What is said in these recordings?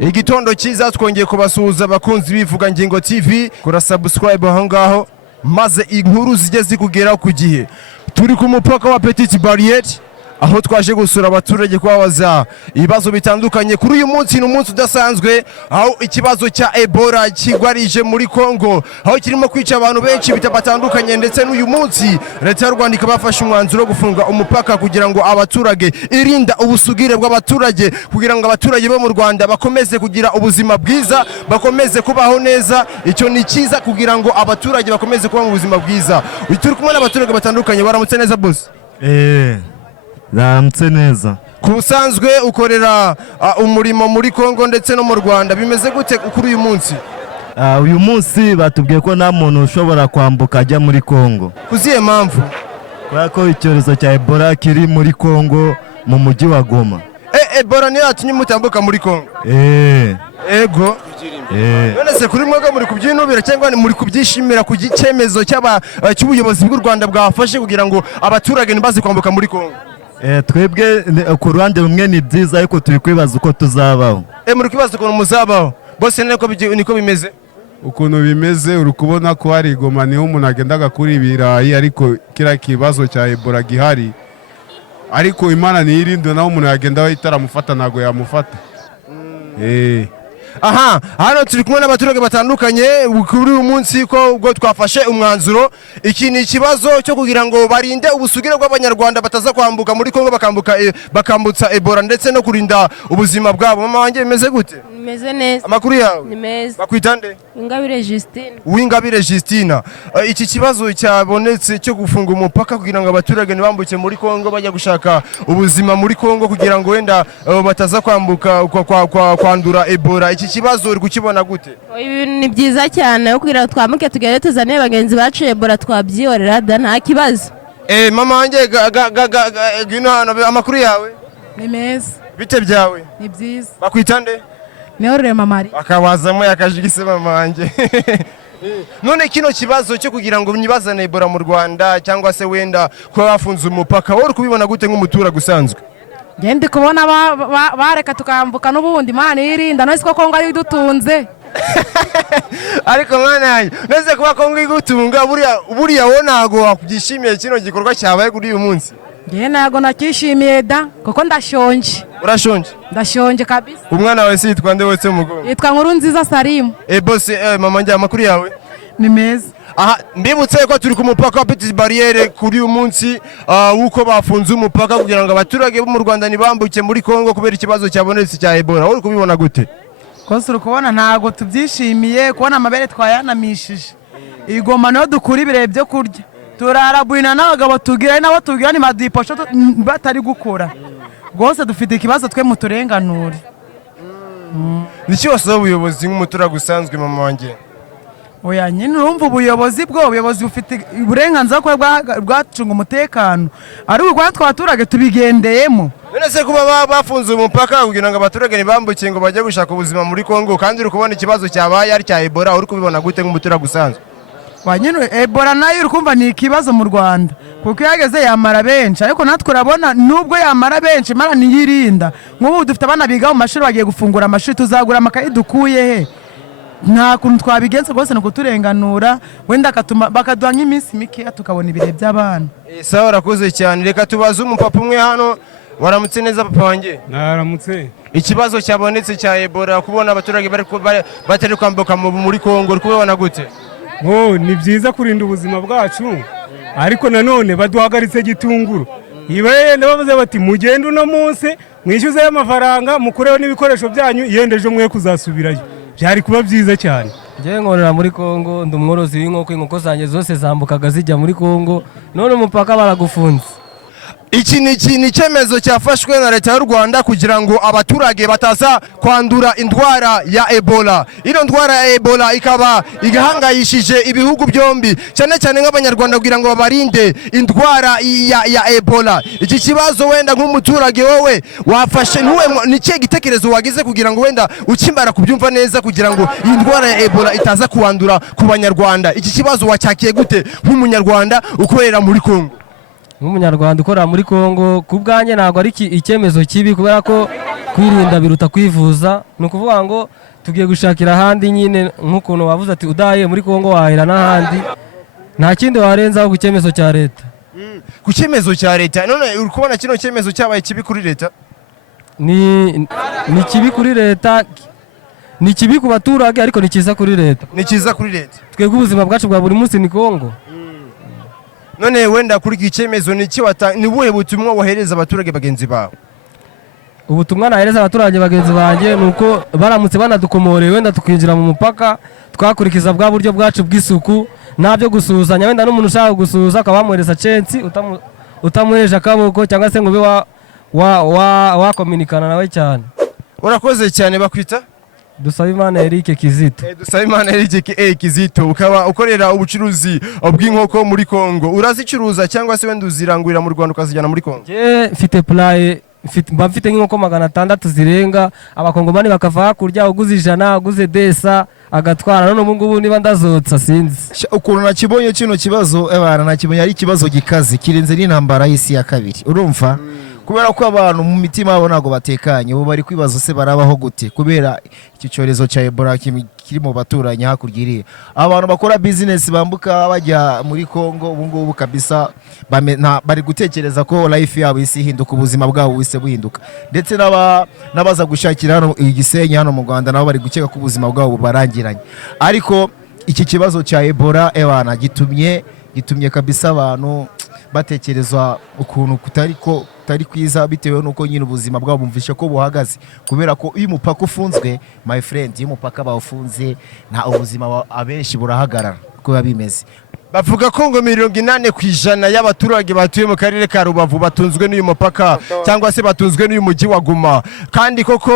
Igitondo cyiza twongeye kubasuhuza abakunzi bivuga ngingo TV, kora subscribe aho ngaho maze inkuru zijye zikugeraho ku gihe. Turi ku mupaka wa Petite Barriere aho twaje gusura abaturage kwabaza ibibazo bitandukanye. Kuri uyu munsi ni umunsi udasanzwe aho ikibazo cya Ebola kigwarije muri Kongo, aho kirimo kwica abantu benshi batandukanye, ndetse n'uyu munsi leta y'u Rwanda ikabafasha umwanzuro wo gufunga umupaka kugira ngo abaturage irinda ubusugire bw'abaturage, kugira ngo abaturage bo mu Rwanda bakomeze kugira ubuzima bwiza, bakomeze kubaho neza. Icyo ni cyiza kugira ngo abaturage bakomeze kuba mu buzima bwiza. Turi kumwe n'abaturage batandukanye. Baramutse neza boss? Ramutse neza. Ku busanzwe ukorera umurimo muri Kongo ndetse no mu Rwanda, bimeze gute kuri uyu munsi? Uyu munsi batubwiye ko nta muntu ushobora kwambuka ajya muri Kongo. Kuziye mpamvu? Kubera ko icyorezo cya Ebola kiri muri Kongo mu mujyi wa Goma. Ebola niyo yatumye mutambuka muri Kongo? Ego. None se kuri mwebwe muri kubyinubira cyangwa muri kubyishimira ku cyemezo cy'ubuyobozi bw'u Rwanda bwafashe kugira ngo abaturage ntibaze kwambuka muri Kongo? Twebwe ku ruhande rumwe ni byiza, ariko turi kwibaza uko tuzabaho. Muri kwibaza ukuntu muzabaho? Bose niko bimeze? Ukuntu bimeze uri kubona ko hari Goma niho umuntu agendaga kuri ibirayi, ariko kira kibazo cya Ebola gihari, ariko Imana niyirinde naho umuntu yagenda itaramufata ntago yamufata. Aha, hano turi kumwe n'abaturage batandukanye kuri uyu munsi ko ubwo twafashe umwanzuro. Iki ni ikibazo cyo kugira ngo barinde ubusugire bw'abanyarwanda bataza kwambuka muri Kongo bakambutsa Ebola, ndetse no kurinda ubuzima bwabo. Mama wanjye bimeze gute? Nimeze neza. Amakuru yawe? Ni meza. Bakwita nde? Ingabire Justine. Uwingabire Justine. Iki kibazo cyabonetse cyo gufunga umupaka kugira ngo abaturage ntibambuke muri Kongo bajya gushaka ubuzima muri Kongo, kugira ngo wenda bataza kwambuka kwandura Ebola. Iki kibazo uri kukibona gute? Ibintu ni byiza cyane kugira twamuke tugere tuzane bagenzi bacu Ebola twabyiyorera nta kibazo. Mama wanjye gino hano, amakuru yawe? Ni meza. Bite byawe? Ni byiza. Bakwita nde? Neorere Mamari. Akawazamo yakajigise mama wanjye. None kino kibazo cyo kugira ngo nyibazane Ebola mu Rwanda cyangwa se wenda ko bafunze umupaka, wowe kubibona gute nk'umuturage usanzwe? Ngende kubona bareka tukambuka n'ubundi Imana yirinda, none ko Kongo ari dutunze. Ariko mwana yanjye, neze kuba Kongo igutunga buriya wowe ntago wakubyishimiye kino gikorwa cyabaye kuri uyu munsi? Nge ntago nakishimiye da, kuko ndashonje. Urashonje? Ndashonje kabisa. Umwana wawe yitwa nde wese mugongo? Yitwa Nkurunziza Salim. Boss, mama njye amakuru yawe? Ni meza. Aha, mbibutse ko turi ku mupaka wa Petite Barriere kuri uyu munsi uko bafunze umupaka kugira ngo abaturage bo mu Rwanda ntibambuke muri Kongo kubera ikibazo cyabonetse cya Ebola. Wowe kubibona gute? Kose urukubona ntago tubyishimiye kubona amabere twayanamishije. Igoma no dukura ibire byo kurya. Turarabwina n'abagabo tugira nabo tugira ni madiposho batari gukora. Gose dufite ikibazo twe mu turenganure. Niki wasaba ubuyobozi nk'umuturage usanzwe mama wanjye? Oya nyine urumva ubuyobozi bufite uburenganzira ko bwacunga umutekano, ari urwa twaturage tubigendeyemo. None se kuba bafunze umupaka kugira ngo abaturage ntibambuke ngo bajye gushaka ubuzima muri Kongo, kandi uri kubona ikibazo cyabaye ari cya Ebola, uri kubibona gute nk'umuturage usanzwe? Nyine Ebola nayo uri kumva ni ikibazo mu Rwanda, kuko yageze yamara benshi, ariko natwe urabona nubwo yamara benshi Imana niyirinda. Nk'ubu dufite abana biga mu mashuri bagiye gufungura amashuri, tuzagura amakayi dukuye he? Nta kuntu twabigenza rwose no kuturenganura, wenda bakaduha nk'iminsi mike tukabona ibire by'abana. Sawa, urakoze cyane. Reka tubaze umupapa umwe hano. Waramutse neza papa wanjye? Naramutse. Ikibazo cyabonetse cya Ebola, kubona abaturage batari kwambuka muri Kongo, uri kubibona gute? Ni byiza kurinda ubuzima bwacu, ariko nanone baduhagaritse gitunguru. Yenda bavuze bati mugende uno munsi mwishyuze amafaranga mukureho n'ibikoresho byanyu, yendeje mwe kuzasubirayo. Byari kuba byiza cyane. Ngiye nkorera muri Kongo, ndi umworozi w'inkoko, inkoko zanjye zose zambukaga zijya muri Kongo, none umupaka baragufunze. Iki ni icyemezo cyafashwe na leta y'u Rwanda kugira ngo abaturage bataza kwandura indwara ya Ebola. Ino ndwara ya Ebola ikaba igahangayishije ibihugu byombi, cyane cyane nk'abanyarwanda, kugira ngo babarinde indwara ya Ebola. Iki kibazo wenda nk'umuturage wowe wafashe n'ikihe gitekerezo wagize kugira ngo wenda ukimara kubyumva neza kugira ngo iyi ndwara ya Ebola itaza kuandura ku banyarwanda? Iki kibazo wacyakiye gute nk'umunyarwanda ukorera muri Kongo? Nk'umunyarwanda ukora muri Kongo, ku bwanjye ntabwo ari icyemezo kibi, kubera ko kwirinda biruta kwivuza ni ukuvuga ngo tugiye gushakira ahandi nyine nk'ukuntu wavuze ati udahiye muri Kongo wahera n'ahandi nta kindi warenzaho ku cyemezo cya leta. Ku cyemezo cya leta none uri kubona kino cyemezo cyabaye kibi kuri leta? Ni kibi kuri leta, ni kibi ku baturage ariko ni cyiza kuri leta. Ni cyiza kuri leta. Twebwe ubuzima bwacu bwa buri munsi ni Kongo. None wenda kuri iki cyemezo ni buhe butumwa wohereza abaturage bagenzi bawe? Ubutumwa nahereza abaturage bagenzi banjye nuko baramutse banadukomoreye wenda tukinjira mu mupaka twakurikiza bwa buryo bwacu bw'isuku nabyo gusuhuzanya, wenda n'umuntu ushaka gusuhuza akaba wamuhereza censi utamuhereje akaboko cyangwa se ngo ube wakominikana nawe cyane. Urakoze cyane. Bakwita Dusabimana Eric Kizito. Dusabimana Eric Kizito, ukaba ukorera ubucuruzi bw'inkoko muri Kongo. Urazicuruza cyangwa se wenda uzirangurira mu Rwanda ukazijyana muri Kongo? Mfite playe mfite nk'inkoko 600 zirenga, abakongomani bakava hakurya, uguze 100 uguze desa agatwara. None ubu ngubu niba ndazotsa sinzi ukuntu nakibonye kino kibazo ebana nakibonye ari ikibazo gikaze kirenze n'intambara y'isi ya kabiri, urumva kubera ko abantu mu mitima yabo ntago batekanye, ubu bari kwibaza se barabaho gute kubera iki cyorezo cya Ebola kiri mu baturanyi hakurya iriya. Abantu bakora business bambuka bajya muri Kongo ubu ngubu kabisa bari gutekereza ko life yabo isi hinduka, ubuzima bwabo bise buhinduka, ndetse n'abaza gushakira hano igisenyi hano mu Rwanda nabo bari gukeka ko ubuzima bwabo barangiranye. Ariko iki kibazo cya Ebola ebana gitumye kabisa abantu batekereza ukuntu kutari kwiza, bitewe nuko nyine ubuzima bwabo bumvisha ko buhagaze, kubera ko iyo umupaka ufunzwe my friend, iyo umupaka bawufunze nta ubuzima abenshi burahagarara uko biba bimeze. Bavuga ko ngo 80% y'abaturage batuye mu karere ka Rubavu batunzwe n'uyu mupaka cyangwa se batunzwe n'uyu mujyi wa Guma, kandi koko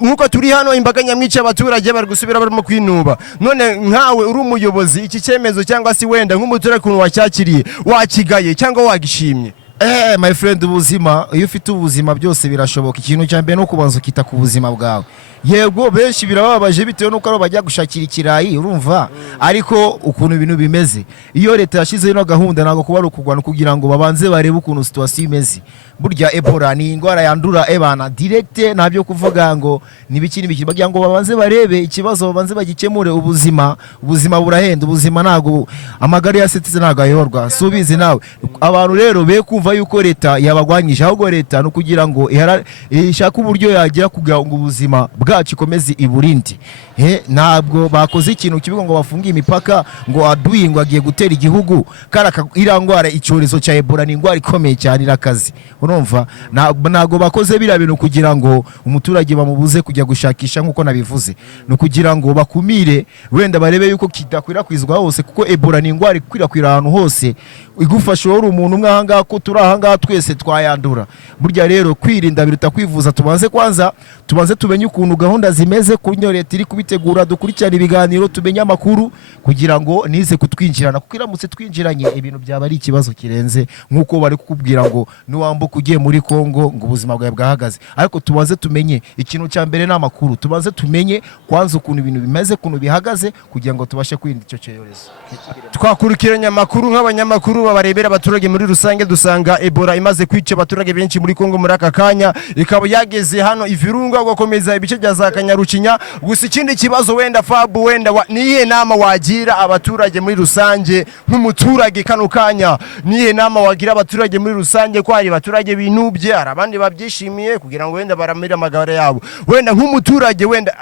nkuko turi hano imbaga nyamwinshi y'abaturage bari gusubira barimo kwinuba. None nkawe uri umuyobozi, iki cyemezo cyangwa se wenda nk'umuturage kuntu wacyakiriye, wakigaye cyangwa wagishimye? My friend, ubuzima iyo ufite ubuzima byose birashoboka. Ikintu cya mbere no kubanza ukita ku buzima bwawe. Yego benshi birababaje bitewe nuko ari bajya gushakira ikirayi, urumva, ariko ukuntu ibintu bimeze, iyo leta yashizeho ino gahunda ntago kuba ari ukugwana kugira ngo babanze barebe ukuntu situation imeze. Burya Ebola ni indwara yandura ebana direct, ntabyo kuvuga ngo nibiki bagira ngo babanze barebe ikibazo, babanze bagikemure. Ubuzima burahenda, ubuzima ntago amagari ya setize ntago ayorwa, subizi nawe. Abantu rero be kumva yuko leta yabagwanyije, ahubwo leta no kugira ngo ishaka uburyo yagira kugira ngo ubuzima bwacu ikomeze iburindi. Ntabwo bakoze ikintu kibigo ngo bafunge imipaka ngo aduyi ngo agiye gutera igihugu, karaka irangwara icyorezo cya Ebola ni indwara ikomeye cyane irakazi, urumva. Ntabwo bakoze bira bintu kugira ngo umuturage bamubuze kujya gushakisha nkuko nabivuze, no kugira ngo bakumire wenda barebe yuko kidakwirakwizwa hose, kuko Ebola ni indwara ikwirakwira ahantu hose, igufasha uri umuntu umwe ahangaha ko turi ahangaha twese twayandura. Burya rero kwirinda biruta kwivuza. Tubanze tumenye ukuntu gahunda zimeze, kunyo leta iri kubitegura, dukurikirana ibiganiro, tumenye amakuru kugira ngo nize kutwinjirana, kuko iramutse twinjiranye ibintu byaba ari ikibazo kirenze, nkuko bari kukubwira ngo niwambuka ugiye muri Kongo ngo ubuzima bwawe bwahagaze. Ariko tubanze tumenye ikintu cya mbere n'amakuru, tubanze tumenye kwanza ukuntu ibintu bimeze, ukuntu bihagaze, kugira ngo tubashe kwirinda icyo cyorezo. Twakurikiranye amakuru nk'abanyamakuru babarebera abaturage muri rusange, dusanga Ebola imaze kwica abaturage benshi muri Kongo muri aka kanya, ikaba yageze hano Ivirunga gukomeza ibice bya za Kanyarucinya. Gusa ikindi kibazo wenda Fabu, wenda niye nama wagira abaturage muri rusange nk'umuturage kano kanya, niye nama wagira abaturage muri rusange, ko hari abaturage binubye, hari abandi babyishimiye kugira ngo wenda baramira amagara yabo, wenda nk'umuturage, wenda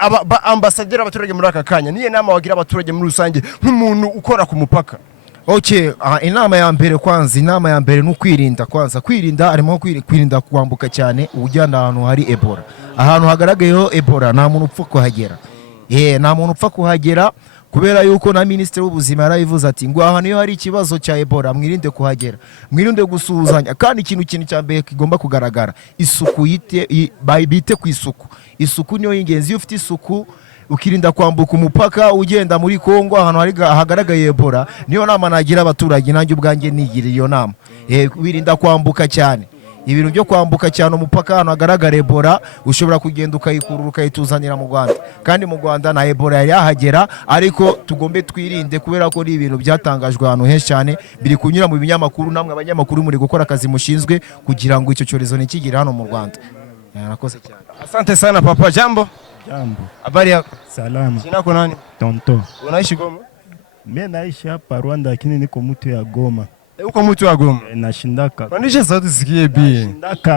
ambasaderi abaturage muri aka kanya, niye nama wagira abaturage muri rusange nk'umuntu ukora ku mupaka? Inama ya mbere ni ukwirinda. Kwanza kwirinda harimo kwirinda kwambuka cyane ujyana ahantu hari Ebola. Ahantu hagaragayeho Ebola nta muntu upfa kuhagera, nta muntu upfa kuhagera, kubera yuko na Minisitiri w'ubuzima yarabivuze ati ngo ahantu iyo hari ikibazo cya Ebola mwirinde kuhagera, mwirinde gusuhuzanya. Kandi ikintu cya mbere kigomba kugaragara, isuku, bite ku isuku. Isuku niyo y'ingenzi. Iyo ufite isuku ukirinda kwambuka umupaka ugenda muri Kongo ahantu hagaragaye Ebola, niyo nama nagira abaturage, nanjye ubwanjye nigira iyo nama. Wirinda kwambuka cyane, ibintu byo kwambuka cyane umupaka ahantu hagaragara Ebola, ushobora kugenda ukayikurura ukayituzanira mu Rwanda, kandi mu Rwanda na Ebola yahagera. Ariko tugombe twirinde, kubera ko ari ibintu byatangajwe ahantu henshi cyane, biri kunyura mu binyamakuru. Namwe abanyamakuru muri gukora akazi mushinzwe kugira ngo icyo cyorezo ntikigire hano mu Rwanda. Nakoze cyane. Asante sana papa. Jambo. Jambo. Habari yako? Salama. Jina lako nani? Tonto. Unaishi Goma? Mimi naishi hapa Rwanda lakini niko mtu ya Goma. Uko mtu wa Goma? Nashindaka. Pandisha sauti sikie bi.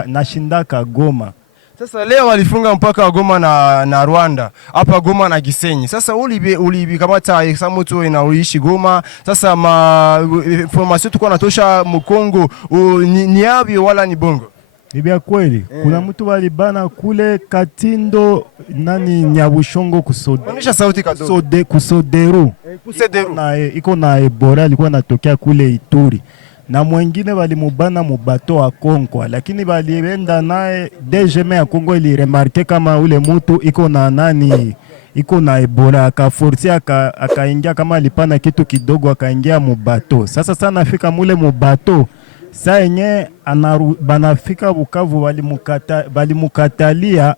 Nashindaka Goma. Sasa leo walifunga mpaka wa Goma na Rwanda. Hapa Goma na Gisenyi. Sasa ulibi kama ta mtu inaishi Goma. Sasa information tuko natosha Mkongo ni yabi wala ni bongo? Ni vya kweli. Kuna mtu walibana kule Katindo nani Nyabushongo kusode. Pandisha sauti kadogo. Kusoderu. Kusoderu. Iko na Ebola alikuwa anatokea kule Ituri. Na mwengine walimubana mubato wa Kongo, lakini walienda naye DGM ya Kongo iliremarke kama ule mutu iko na Ebola, akaforsi akaingia kama alipana kitu kidogo akaingia mubato. Sasa sana afika mule mubato saa yenye banafika Bukavu balimukatalia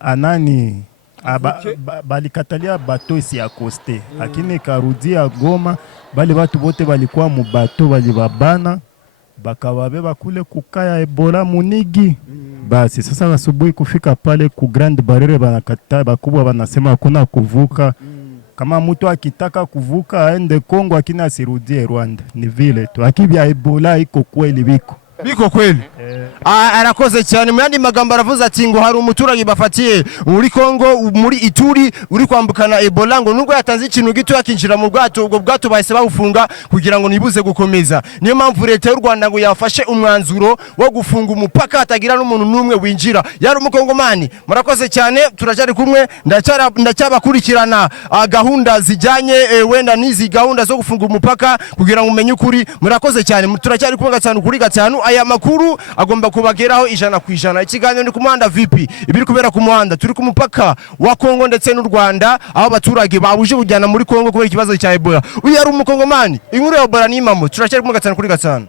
balikatalia bato isi akoste, lakini karudia Goma bali watu bote balikuwa mubato balibabana bakawabeba kule kukaya Ebola Munigi. Basi sasa asubuhi kufika pale ku Grand Barriere banakata bakubwa banasema hakuna kuvuka. Kama mtu akitaka kuvuka aende Kongo akina asirudie Rwanda. Ni vile tu. Akibya Ebola iko kweli biko. Biko kweli. Arakoze cyane muyandi magambo aravuze ati ngo hari umuturage bafatiye muri Kongo muri Ituri uri kwambukana Ebola ngo nubwo yatanze ikintu gito yakinjira mu bwato ubwo bwato bahise bawufunga kugira ngo nibuze gukomeza. Niyo mpamvu leta y'u Rwanda ngo yafashe umwanzuro wo gufunga umupaka atagira n'umuntu numwe winjira. Yari umukongomani. Murakoze cyane turajari kumwe ndacyabakurikirana gahunda zijyanye wenda nizi gahunda zo gufunga umupaka kugira ngo umenye ukuri. Murakoze cyane turacyari kumwe gatanu kuri gatanu. Aya makuru agomba kubageraho 100%. Ikiganiro ni ku muhanda vipi ibiri kubera ku muhanda turi ku mupaka wa Kongo ndetse n'u Rwanda aho abaturage babuje kujyana muri Kongo kubera ikibazo cya Ebola. Uyu yari umukongomani inkuru ya Ebola ni impamo turacyari kumwe gatanu kuri gatanu.